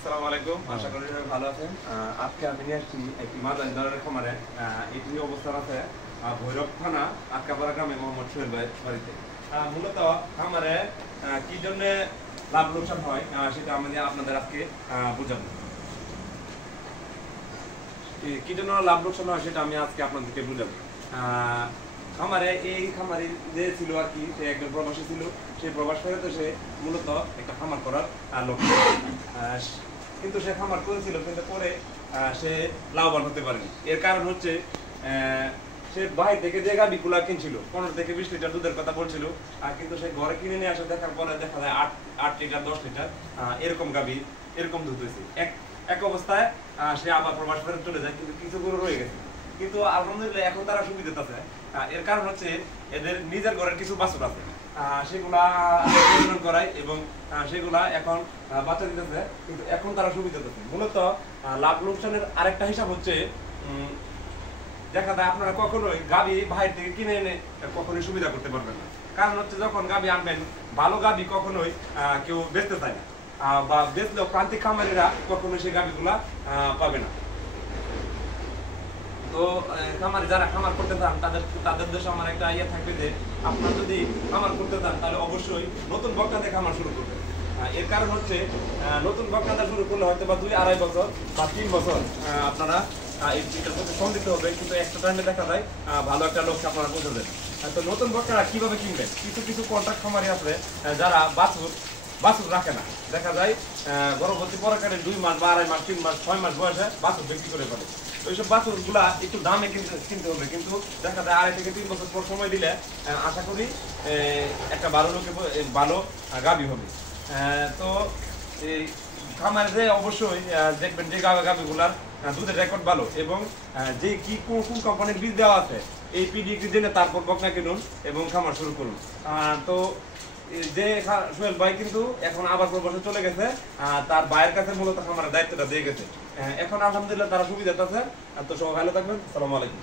আসসালামু আলাইকুম, আশা করি সবাই ভালো আছেন। আজকে আমি নিয়ে আসছি একটি মাঝারি ধরনের খামারে। এটি অবস্থান আছে ভৈরব থানা আটকাপাড়া গ্রামে মোহাম্মদ সোহেল ভাই বাড়িতে। মূলত খামারে কি জন্য লাভ লোকসান হয় সেটা আমি আপনাদের আজকে বুঝাবো। কি জন্য লাভ লোকসান হয় সেটা আমি আজকে আপনাদেরকে বুঝাবো। খামারে এই খামারি যে ছিল আর কি, সে একজন প্রবাসী ছিল। সেই প্রবাস করে তো সে মূলত একটা খামার করার লক্ষ্য, কিন্তু সে খামার করেছিল, কিন্তু পরে সে লাভবান হতে পারেনি। এর কারণ হচ্ছে সে বাইরে থেকে যে গাভীগুলা কিনছিল 15 থেকে 20 লিটার দুধের কথা বলছিল, কিন্তু সে ঘরে কিনে নিয়ে আসে দেখার পরে দেখা যায় 8 লিটার 10 লিটার এরকম গাভী এরকম দুধ হয়েছে। এক অবস্থায় সে আবার প্রবাস করে চলে যায়, কিন্তু কিছু গরু রয়ে গেছে। কিন্তু আলহামদুলিল্লাহ এখন তারা সুবিধা আছে। এর কারণ হচ্ছে এদের নিজের ঘরের কিছু বাছুর আছে, সেগুলা করায় এবং সেগুলা এখন বাচ্চা দিতেছে, কিন্তু এখন তারা সুবিধা আছে। মূলত লাভ লোকসানের আরেকটা হিসাব হচ্ছে, দেখা যায় আপনারা কখনোই গাভী বাইরে থেকে কিনে এনে কখনোই সুবিধা করতে পারবেন না। কারণ হচ্ছে যখন গাভী আনবেন, ভালো গাভী কখনোই কেউ বেচতে চায় না, বা বেচলেও প্রান্তিক খামারিরা কখনোই সেই গাভীগুলা পাবে না। তো খামারে যারা খামার করতে চান তাদের দেশে আমার একটা ইয়ে থাকবে যে, আপনারা যদি খামার করতে চান তাহলে অবশ্যই নতুন বকনাতে খামার শুরু করবেন। এর কারণ হচ্ছে নতুন বকনাটা শুরু করলে হয়তো বা 2-2.5 বছর বা 3 বছর আপনারা এটার প্রতি শ্রম দিতে হবে, কিন্তু একটা টাইমে দেখা যায় ভালো একটা লক্ষ্যে আপনারা পৌঁছে যাবেন। তো নতুন বকনারা কিভাবে কিনবেন? কিছু কন্ট্রাক্ট খামারি আছে যারা বাছুর রাখে না, দেখা যায় গর্ভবতী পরাকালে 2 মাস বা 2.5 মাস 3 মাস 6 মাস বয়সে বাছুর বিক্রি করে ফেলে। তো এইসব বাছুর গুলা একটু দামে কিনতে হবে, কিন্তু দেখা যায় 2.5 থেকে 3 বছর পর সময় দিলে আশা করি একটা ভালো লোকে ভালো গাভী হবে। তো এই খামারে অবশ্যই দেখবেন যে গাভীগুলার দুধের রেকর্ড ভালো, এবং যে কোন কোম্পানির বীজ দেওয়া আছে এই পিডিগ্রি জেনে তারপর বকনা কিনুন এবং খামার শুরু করুন। তো যে সোহেল ভাই কিন্তু এখন আবার প্রবাসে চলে গেছে, তার ভাইয়ের কাছে মূলত খামারের দায়িত্বটা দিয়ে গেছে। এখন আলহামদুলিল্লাহ তারা সুবিধা আছে। তো সবাই ভালো থাকবেন। আসসালামু আলাইকুম।